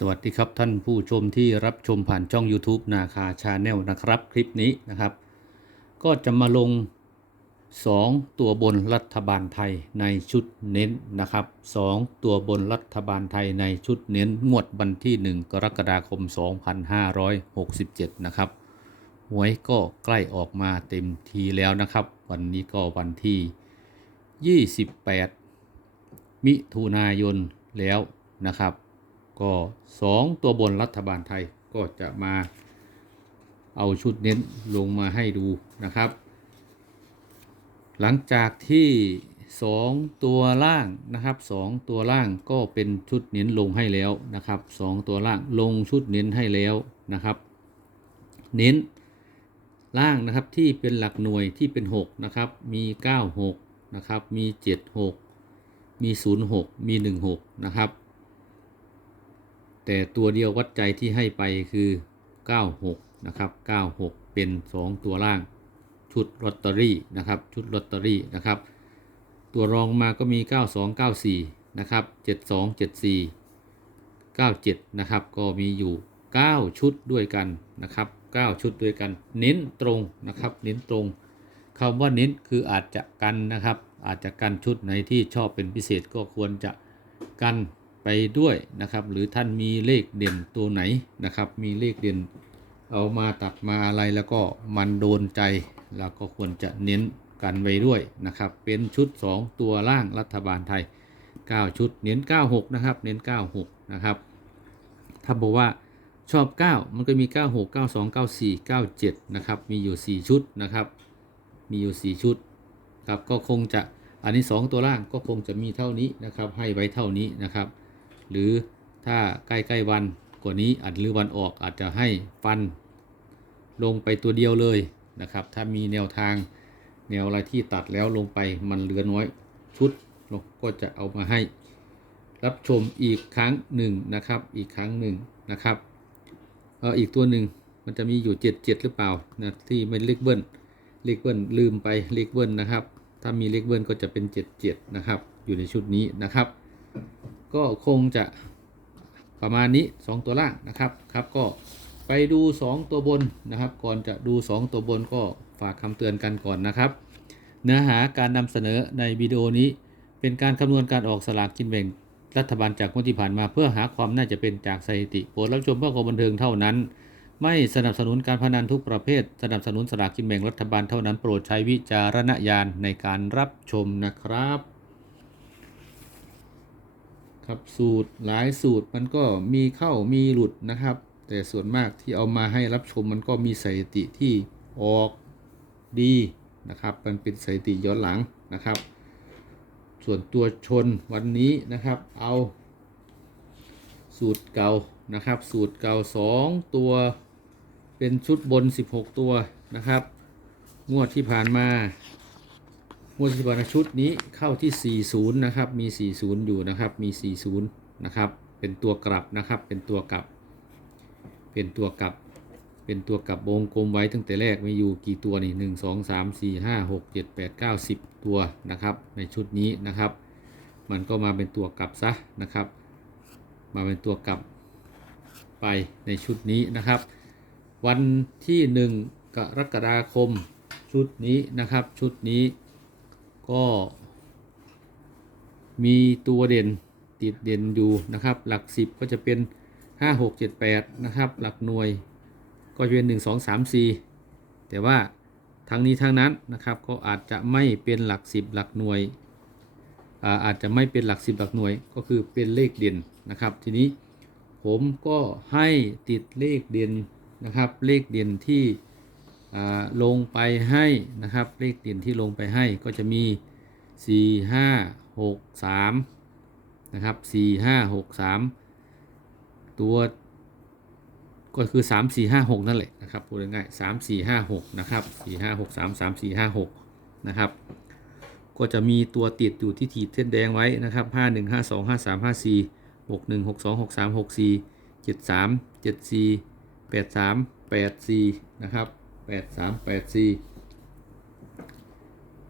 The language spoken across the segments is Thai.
สวัสดีครับท่านผู้ชมที่รับชมผ่านช่อง YouTube นาคาชาแนลนะครับ คลิปนี้นะครับ ก็จะมาลง 2 ตัวบนรัฐบาลไทยในชุดเน้นนะครับ 2 ตัวบนรัฐบาลไทยในชุดเน้นงวดวันที่ 1 กรกฎาคม 2567 นะครับหวยก็ใกล้ออกมาเต็มทีแล้วนะครับ วันนี้ก็วันที่ 28 มิถุนายนแล้วนะครับ ก็ 2 ตัวบนรัฐบาลไทยก็จะมาเอาชุดเน้นลงมาให้ดูนะครับ หลังจากที่ 2 ตัวล่างนะครับ 2 ตัวล่างก็เป็นชุดเน้นลงให้แล้วนะครับ 2 ตัวล่างลงชุดเน้นให้แล้วนะครับ เน้นล่างนะครับที่เป็นหลักหน่วยที่เป็น 6 นะครับ มี 96 นะครับ มี 76 มี 06 มี 16 นะครับ แต่ตัวเดียววัดใจที่ให้ไปคือ 96 นะครับ 96 เป็น 2 ตัวล่าง ชุดลอตเตอรี่นะครับ ชุดลอตเตอรี่นะครับ ตัวรองมาก็มี 9294 นะครับ 7274 97 นะครับ ก็มีอยู่ 9 ชุดด้วยกันนะครับ 9 ชุดด้วยกัน เน้นตรงนะครับ เน้นตรงคำว่าเน้นคืออาจจะกันนะครับ อาจจะกันชุดไหนที่ชอบเป็นพิเศษก็ควรจะกัน ไปด้วยนะครับ หรือท่านมีเลขเด่นตัวไหนนะครับ มีเลขเด่นเอามาตัดมาอะไรแล้วก็มันโดนใจเราก็ควรจะเน้นกันไว้ด้วยนะครับ เป็นชุด 2 ตัวล่างรัฐบาลไทย 9 ชุด เน้น 96 นะครับ เน้น 96 นะครับ ถ้าบอกว่าชอบ 9 มันก็มี 96 92 94 97 นะครับ มีอยู่ 4 ชุดนะครับ มีอยู่ 4 ชุดครับ ก็คงจะอันนี้ 2 ตัวล่างก็คงจะมีเท่านี้นะครับ ให้ไว้เท่านี้นะครับ หรือถ้าใกล้ๆวันกว่านี้อาจหรือวันออกอาจจะให้ฟันลงไปตัวเดียวเลยนะครับ ถ้ามีแนวทางแนวอะไรที่ตัดแล้วลงไปมันเหลือน้อยชุดเราก็จะเอามาให้รับชมอีกครั้งหนึ่งนะครับ อีกครั้งหนึ่งนะครับเอออีกตัวหนึ่งมันจะมีอยู่ 7 7 หรือเปล่านะที่ไม่เลขเบิ้ลเลขเบิ้ลลืมไปเลขเบิ้ลนะครับ ถ้ามีเลขเบิ้ลก็จะเป็น 7 7 นะครับ อยู่ในชุดนี้นะครับ ก็คงจะประมาณนี้ 2 ตัวล่างนะครับครับ ก็ไปดู 2 ตัวบนนะครับ ก่อนจะดู 2 ตัวบนก็ฝากคำเตือนกันก่อนนะครับ เนื้อหาการนำเสนอในวิดีโอนี้ เป็นการคำนวณการออกสลากกินแบ่งรัฐบาลจากงวดที่ผ่านมาเพื่อหาความน่าจะเป็นจากสถิติโปรดรับชมเพื่อความบันเทิงเท่านั้น ไม่สนับสนุนการพนันทุกประเภท สนับสนุนสลากกินแบ่งรัฐบาลเท่านั้นโปรดใช้วิจารณญาณในการรับชมนะครับ ครับสูตรหลายสูตรมันก็มีเข้ามีหลุดนะครับ แต่ส่วนมากที่เอามาให้รับชมมันก็มีสถิติที่ออกดีนะครับ มันเป็นสถิติย้อนหลังนะครับ ส่วนตัวชนวันนี้นะครับเอาสูตรเก่านะครับ สูตรเก่า 2 ตัวเป็นชุดบน 16 ตัวนะครับ งวดที่ผ่านมา งวดที่ผ่านชุดนี้เข้าที่ 40 นะครับ มี 40 อยู่นะครับ มี 40 นะครับ เป็นตัวกลับนะครับ เป็นตัวกลับ เป็นตัวกลับ เป็นตัวกลับวงกลมไว้ตั้งแต่แรกมีอยู่กี่ตัวนี่ 1 2 3 4 5 6 7 8 9 10 ตัวนะครับ ในชุดนี้นะครับ มันก็มาเป็นตัวกลับซะนะครับ มาเป็นตัวกลับไปในชุดนี้นะครับ วันที่ 1 กรกฎาคมชุดนี้นะครับ ชุดนี้ ก็มีตัวเด่นติดเด่นอยู่นะครับ หลัก 10 ก็จะเป็น 5 6 7 8 นะครับ หลักหน่วยก็จะเป็น 1 2 3 4 แต่ว่าทั้งนี้ทั้งนั้นนะครับก็อาจจะไม่เป็นหลัก 10 หลักหน่วยอาอาจจะไม่เป็นหลัก 10 หลักหน่วยก็คือเป็นเลขเด่นนะครับ ทีนี้ผมก็ให้ติดเลขเด่นนะครับ เลขเด่นที่ ลงไปให้นะครับ เลขเด่นที่ลงไปให้ก็จะมี 4 5 6 3 นะครับ 4 5 6 3 ตัวก็คือ 3 4 5 6 นั่นแหละนะครับพูดง่ายๆ3 4 5 6 นะครับ 4 5 6 3 3 4 5 6 นะครับ ก็จะมีตัวติดอยู่ที่ขีดเส้นแดงไว้นะครับ 5 1 5 2 5 3 5 4 6 1 6 2 6 3 6 4 7 3 7 4 8 3 8 4 นะครับ 8 3 8 4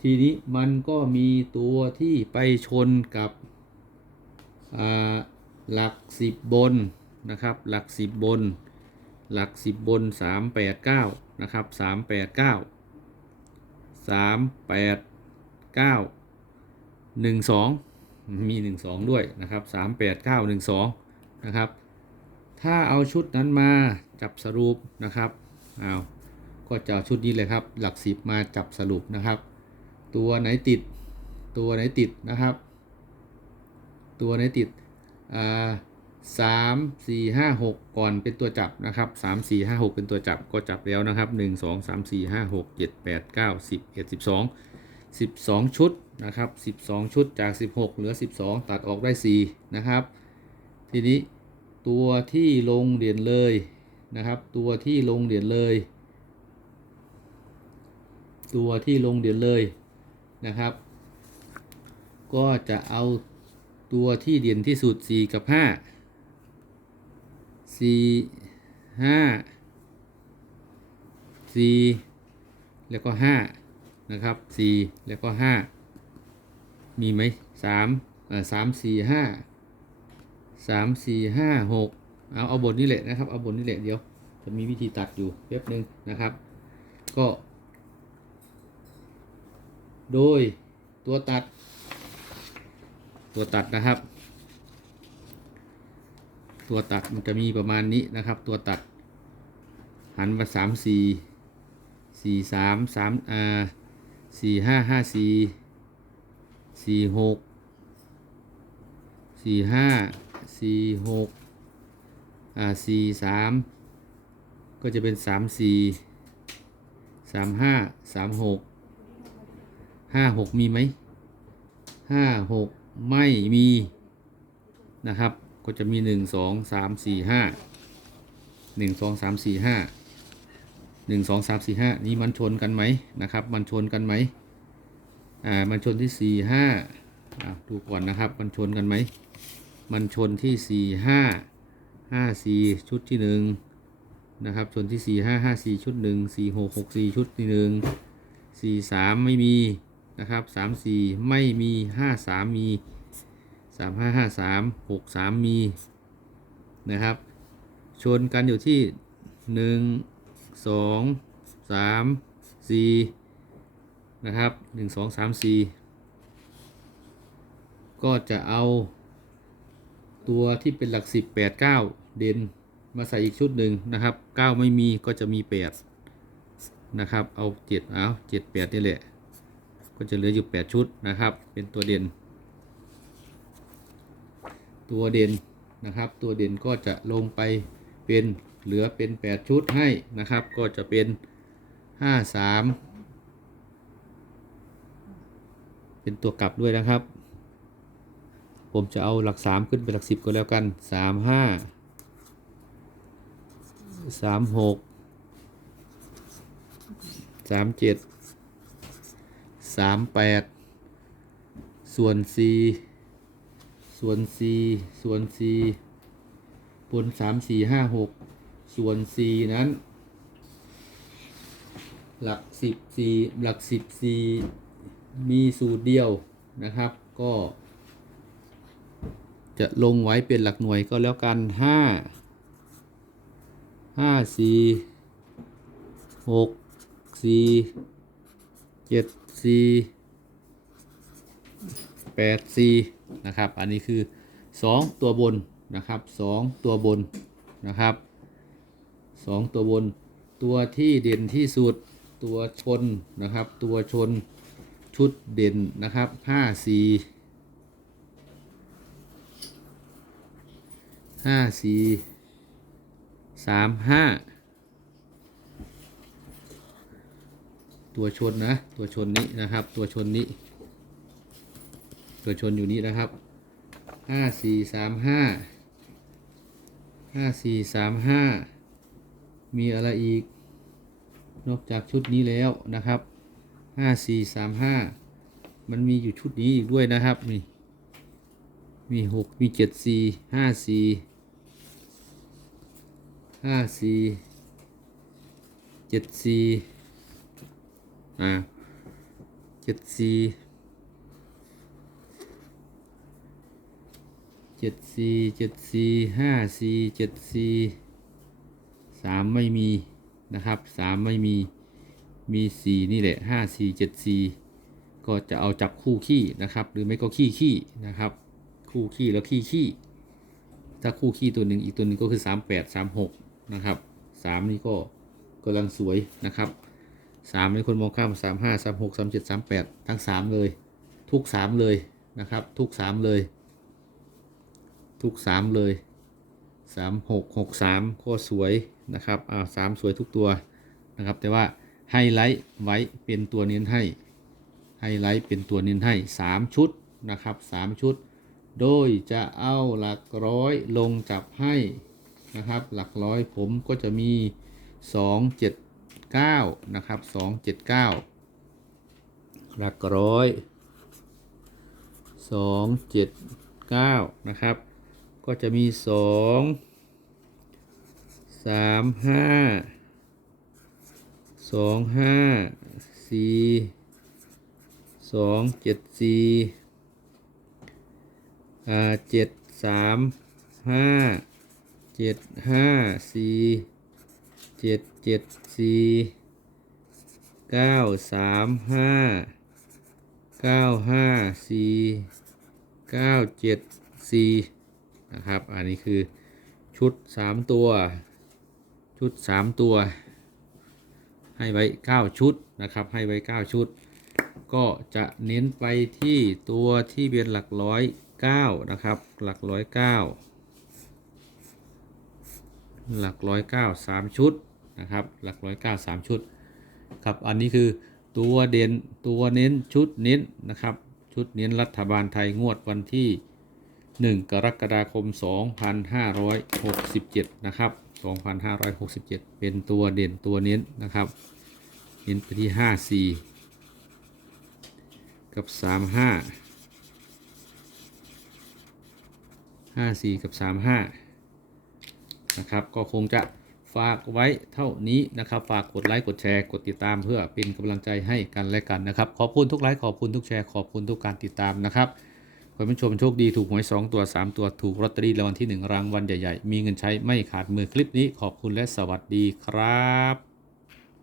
ทีนี้มันก็มีตัวที่ไปชนกับหลัก 10 บนนะครับ หลักสิบบน หลักสิบบนสามแปดเก้านะครับสามแปดเก้าสามแปดเก้าหนึ่งสองมีหนึ่งสองด้วยนะครับสามแปดเก้าหนึ่งสองนะครับ ถ้าเอาชุดนั้นมาจับสรุปนะครับ เอา ก็จะชุดนี้เลยครับ หลักสิบมาจับสรุปนะครับ ตัวไหนติด ตัวไหนติดนะครับ ตัวไหนติดอ่าสามสี่ห้าหกก่อนเป็นตัวจับนะครับสามสี่ห้าหกเป็นตัวจับก็จับแล้วนะครับหนึ่งสองสามสี่ห้าหกเจ็ดแปดเก้าสิบเอ็ดสิบสองสิบสองชุดนะครับสิบสองชุดจากสิบหกเหลือสิบสองตัดออกได้สี่นะครับ ทีนี้ตัวที่ลงเด่นเลยนะครับ ตัวที่ลงเด่นเลย ตัวที่ลงเด่นเลยนะครับ ก็จะเอาตัวที่เด่นที่สุด 4 กับ 5 4 5 4 แล้วก็ 5 นะครับ 4 แล้วก็ 5 มีไหม3อ่า3 4 5 3 4 5 6 เอาเอาบทนี้แหละนะครับ เอาบทนี้แหละเดี๋ยวจะมีวิธีตัดอยู่แป๊บนึงนะครับ ก็ โดยตัวตัด ตัวตัดนะครับ ตัวตัดมันจะมีประมาณนี้นะครับ ตัวตัด หันมาสามสี่สี่สามสามอ่าสี่ห้าห้าสี่สี่หกสี่ห้าสี่หกอ่าสี่สามก็จะเป็นสามสี่สามห้าสามหก ห้าหกมีไหมห้าหกไม่มีนะครับ ก็จะมีหนึ่งสองสามสี่ห้าหนึ่งสองสามสี่ห้าหนึ่งสองสามสี่ห้านี่มันชนกันไหมนะครับ มันชนกันไหมอ่ามันชนที่สี่ห้าดูก่อนนะครับ มันชนกันไหม มันชนที่สี่ห้าห้าสี่ชุดที่หนึ่งนะครับ ชนที่สี่ห้าห้าสี่ชุดหนึ่งสี่หกหกสี่ชุดที่หนึ่งสี่สามไม่มี นะครับสามสี่ไม่มีห้าสามมีสามห้าห้าสามหกสามมีนะครับ ชนกันอยู่ที่หนึ่งสองสามสี่นะครับหนึ่งสองสามสี่ก็จะเอาตัวที่เป็นหลักสิบแปดเก้าเด่นมาใส่อีกชุดหนึ่งนะครับเก้าไม่มีก็จะมีแปดนะครับ เอาเจ็ดเอาเจ็ดแปดนี่แหละ ก็จะเหลืออยู่ 8 ชุดนะครับ เป็นตัวเด่น ตัวเด่นนะครับ ตัวเด่นก็จะลงไปเป็นเหลือเป็น 8 ชุดให้นะครับ ก็จะเป็น 5 3 เป็นตัวกลับด้วยนะครับ ผมจะเอาหลัก 3 ขึ้นเป็นหลัก 10 ก็แล้วกัน 3 5 3 6 3 7 สามแปดส่วนสี่ส่วนสี่ส่วนสี่บนสามสี่ห้าหกส่วนสี่นั้น หลักสิบสี่หลักสิบสี่มีสูตรเดียวนะครับ ก็ จะลงไว้เป็นหลักหน่วยก็แล้วกันห้าห้าสี่หกสี่เจ็ด สี่แปดสี่นะครับ อันนี้คือสองตัวบนนะครับสองตัวบนนะครับสองตัวบน ตัวที่เด่นที่สุดตัวชนนะครับ ตัวชนชุดเด่นนะครับห้าสี่ห้าสี่สามห้า ตัวชนนะ ตัวชนนี้นะครับ ตัวชนนี้ ตัวชนอยู่นี้นะครับห้าสี่สามห้าห้าสี่สามห้ามีอะไรอีก นอกจากชุดนี้แล้วนะครับห้าสี่สามห้ามันมีอยู่ชุดนี้อีกด้วยนะครับนี่มีหกมีเจ็ดสี่ห้าสี่ห้าสี่เจ็ดสี่ อ่าเจ็ดสี่เเจ็ดสี่เจ็ดสี่ห้าสี่เจ็ดสี่สามไม่มีนะครับสามไม่มีมีสี่นี่แหละห้าสี่เจ็ดสี่ก็จะเอาจับคู่ขี้นะครับ หรือไม่ก็ขี้ขี้นะครับ คู่ขี้แล้วขี้ขี้ถ้าคู่ขี้ตัวหนึ่งอีกตัวหนึ่งก็คือสามแปดสามหกนะครับสามนี่ก็กำลังสวยนะครับ สามในคนมองข้ามสามห้าสามหกสามเจ็ดสามแปดทั้งสามเลย ทุกสามเลยนะครับ ทุกสามเลย ทุกสามเลยสามหกหกสามก็สวยนะครับอ่าสามสวยทุกตัวนะครับ แต่ว่าไฮไลท์ไว้เป็นตัวเน้นให้ไฮไลท์เป็นตัวเน้นให้สามชุดนะครับสามชุด โดยจะเอาหลักร้อยลงจับให้นะครับ หลักร้อยผมก็จะมีสองเจ็ด เก้านะครับสองเจ็ดเก้าหลักร้อยสองเจ็ดเก้านะครับ ก็จะมีสองสามห้าสองห้าสี่สองเจ็ดสี่อ่า เจ็ดเจ็ดสี่เจ็ดเจ็ดสี่เก้าสามห้าเก้าห้าสี่เก้าเจ็ดสี่นะครับ อันนี้คือชุดสามตัว ชุดสามตัว ให้ไว้เก้าชุดนะครับ ให้ไว้เก้าชุด ก็จะเน้นไปที่ตัวที่เป็นหลักร้อยเก้านะครับ หลักร้อยเก้าหลักร้อยเก้าสามชุด นะครับหลักร้อยเก้าสามชุดครับอันนี้คือตัวเด่นตัวเน้นชุดเน้นนะครับชุดเน้นรัฐบาลไทยงวดวันที่ 1 กรกฎาคม 2567 นะครับ 2567 เป็นตัวเด่นตัวเน้นนะครับ เน้นไปที่ 54 กับ 35 54 กับ 35 นะครับ ก็คงจะ ฝากไว้เท่านี้นะครับ ฝากกดไลค์กดแชร์กดติดตามเพื่อเป็นกำลังใจให้กันและกันนะครับ ขอบคุณทุกไลค์ขอบคุณทุกแชร์ขอบคุณทุกการติดตามนะครับขอผู้ชมโชคดีถูกหวย 2 ตัว 3 ตัวถูกลอตเตอรี่รางวัลที่ 1 รางวัลใหญ่ ๆ มีเงินใช้ไม่ขาดมือคลิปนี้ขอบคุณและสวัสดีครับ